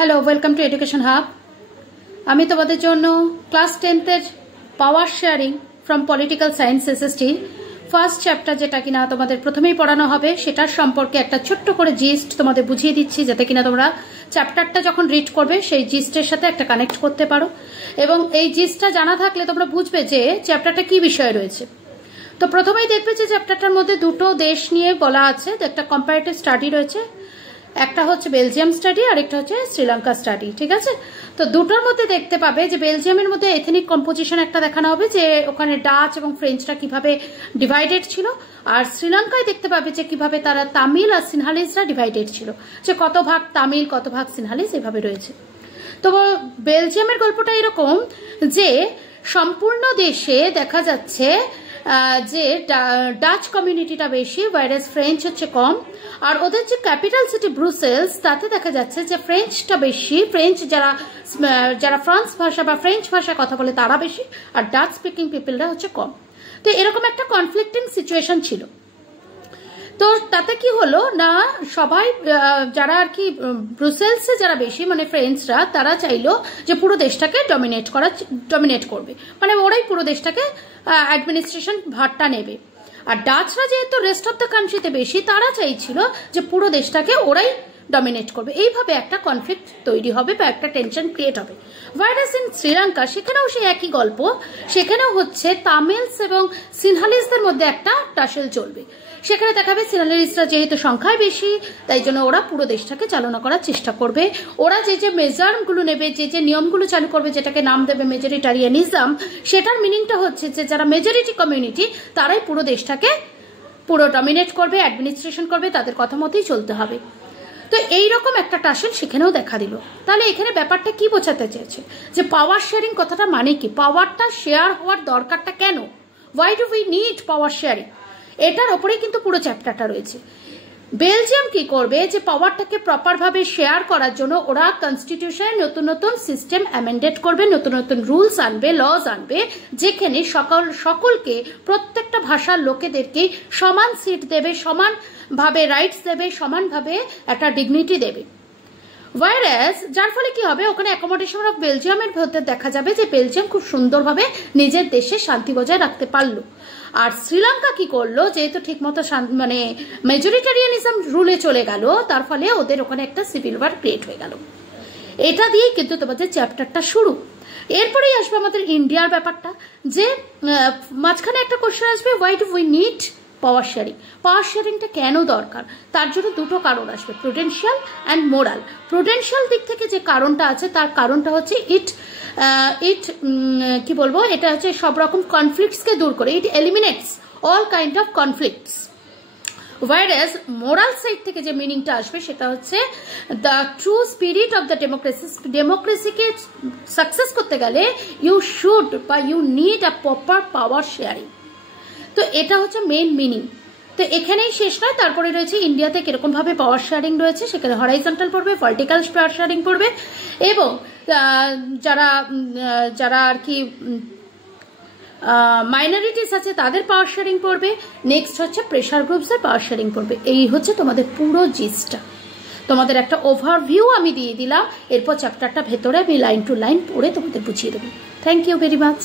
Hello, welcome to education hub. আমি তোমাদের জন্য class 10th power sharing from political science SST first chapter, যেটা কিনা তোমাদের প্রথমেই পড়ানো হবে, সেটার সম্পর্কে একটা ছোট্ট করে জিস্ট তোমাদের বুঝিয়ে দিচ্ছি, যাতে কিনা তোমরা চ্যাপ্টারটা যখন রিড করবে সেই জিস্টের সাথে একটা কানেক্ট করতে পারো। এবং এই জিস্টটা জানা থাকলে তোমরা বুঝবে যে চ্যাপ্টারটা কি বিষয় রয়েছে। তো প্রথমেই দেখবে যে চ্যাপ্টারটার মধ্যে দুটো দেশ নিয়ে বলা আছে, একটা কম্পারেটিভ স্টাডি রয়েছে, একটা হচ্ছে বেলজিয়াম স্টাডি আর একটা হচ্ছে শ্রীলঙ্কা স্টাডি। ঠিক আছে, তো দুটোর মধ্যে দেখতে পাবে যে বেলজিয়ামের মধ্যে এথনিক কম্পোজিশন একটা দেখানো হবে, যে ওখানে ডাচ এবং ফ্রেঞ্চরা কিভাবে ডিভাইডেড ছিল, আর শ্রীলঙ্কায় দেখতে পাবে যে কিভাবে তারা তামিল আর সিনহালিসরা ডিভাইডেড ছিল, যে কত ভাগ তামিল কত ভাগ সিনহালিস এভাবে রয়েছে। তো বেলজিয়ামের গল্পটা এরকম যে সম্পূর্ণ দেশে দেখা যাচ্ছে যে ডাচ কমিউনিটিটা বেশি, ওয়াইরাস ফ্রেঞ্চ হচ্ছে কম। আর ওদের যে ক্যাপিটাল সিটি ব্রুসেলস, তাতে দেখা যাচ্ছে যে ফ্রেঞ্চটা বেশি, ফ্রেঞ্চ যারা ফ্রান্স ভাষা বা ফ্রেঞ্চ ভাষায় কথা বলে তারা বেশি, আর ডাচ স্পিকিং পিপলরা হচ্ছে কম। তো এরকম একটা কনফ্লিক্টিং সিচুয়েশন ছিল। তো তাতে কি হলো না, সবাই যারা আর কি ব্রুসেলসে যারা বেশি মানে ফ্রেঞ্চরা, তারা চাইলো যে পুরো দেশটাকে ডমিনেট করবে, মানে ওরাই পুরো দেশটাকে অ্যাডমিনিস্ট্রেশন ভারটা নেবে। আর ডাচরা যেহেতু রেস্ট অফ দ্য কান্ট্রিতে বেশি, তারা চাইছিল যে পুরো দেশটাকে ওরাই ডমিনেট করবে। এইভাবে একটা কনফ্লিক্ট তৈরি হবে বা একটা টেনশন ক্রিয়েট হবে। ওয়াইরাস ইন শ্রীলঙ্কা, সেখানেও সেই একই গল্প, সেখানেও হচ্ছে তামিলস এবং সিনহালিসদের মধ্যে একটা টাসেল চলবে। সেখানে দেখাবে সিনহালিসরা যেহেতু সংখ্যায় বেশি, তাই জন্য ওরা পুরো দেশটাকে চালনা করার চেষ্টা করবে। ওরা যে মেজারগুলো নেবে, যে নিয়মগুলো চালু করবে, যেটাকে নাম দেবে মেজরিটারিয়ানিজম, সেটার মিনিংটা হচ্ছে যে যারা মেজরিটি কমিউনিটি তারাই পুরো দেশটাকে পুরো ডমিনেট করবে, অ্যাডমিনিস্ট্রেশন করবে, তাদের কথা মতোই চলতে হবে। তো এইরকম একটা টাসেল সেখানেও দেখা দিল। তাহলে এখানে ব্যাপারটা কি বোঝাতে চেয়েছে, যে পাওয়ার শেয়ারিং কথাটা মানে কি, পাওয়ারটা শেয়ার হওয়ার দরকারটা কেন, Y do we need power sharing, এটার ওপরেই কিন্তু পুরো চ্যাপ্টারটা রয়েছে। বেলজিয়াম কি করবে, যে পাওয়ারটাকে প্রপারভাবে শেয়ার করার জন্য ওরা কনস্টিটিউশনে নতুন নতুন সিস্টেম অ্যামেন্ডেড করবে, নতুন নতুন রুলস আনবে, লজ আনবে, যেখানে সকলকে প্রত্যেকটা ভাষার লোকেদেরকে সমান সিট দেবে, সমানভাবে রাইটস দেবে, সমানভাবে একটা ডিগনিটি দেবে। ওয়াইরাস যার ফলে কি হবে, ওখানে অ্যাকোমোডেশন অফ বেলজিয়ামের ভেতর দেখা যাবে যে বেলজিয়াম খুব সুন্দরভাবে নিজের দেশে শান্তি বজায় রাখতে পারলো। আর শ্রীলঙ্কা কি করলো, যেহেতু ঠিকমতো মানে মেজরিটারিয়ানিজম রুলে চলে গেল, তার ফলে ওদের ওখানে একটা সিভিল ওয়ার ক্রিয়েট হয়ে গেল। এটা দিয়েই কিন্তু তোমাদের চ্যাপ্টারটা শুরু। এরপরেই আসবে আমাদের ইন্ডিয়ার ব্যাপারটা, যে মাঝখানে একটা কোশ্চেন আসবে, why do we need power sharing. Power শেয়ারিংটা কেন দরকার, তার জন্য দুটো কারণ আসবে, প্রুডেন্সিয়াল অ্যান্ড মোরাল। প্রুডেন্সিয়াল দিক থেকে যে কারণটা আছে, তার কারণটা হচ্ছে কি বলবো, এটা হচ্ছে সব রকম কনফ্লিক্টসকে দূর করে, it eliminates all kind of conflicts. ওয়াইরাস মোরাল সাইড থেকে যে মিনিংটা আসবে, সেটা হচ্ছে the true spirit of the ডেমোক্রেসিকে সাকসেস করতে গেলে ইউ শুড বা you need a proper power sharing. তো এটা হচ্ছে মেইন মিনিং। তো এখানেই শেষ নয়, তারপরে রয়েছে ইন্ডিয়াতে কিরকম ভাবে পাওয়ার শেয়ারিং রয়েছে, সেখানে হরাইজন্টাল পড়বে, ভার্টিক্যাল পাওয়ার শেয়ারিং পড়বে, এবং যারা আর কি মাইনরিটিস আছে তাদের পাওয়ার শেয়ারিং পড়বে। নেক্সট হচ্ছে প্রেশার গ্রুপসের পাওয়ার শেয়ারিং পড়বে। এই হচ্ছে তোমাদের পুরো জিস্টটা, তোমাদের একটা ওভারভিউ আমি দিয়ে দিলাম। এরপর চ্যাপ্টারটা ভেতরে আমি লাইন টু লাইন পড়ে তোমাদের বুঝিয়ে দেবো। Thank you very much.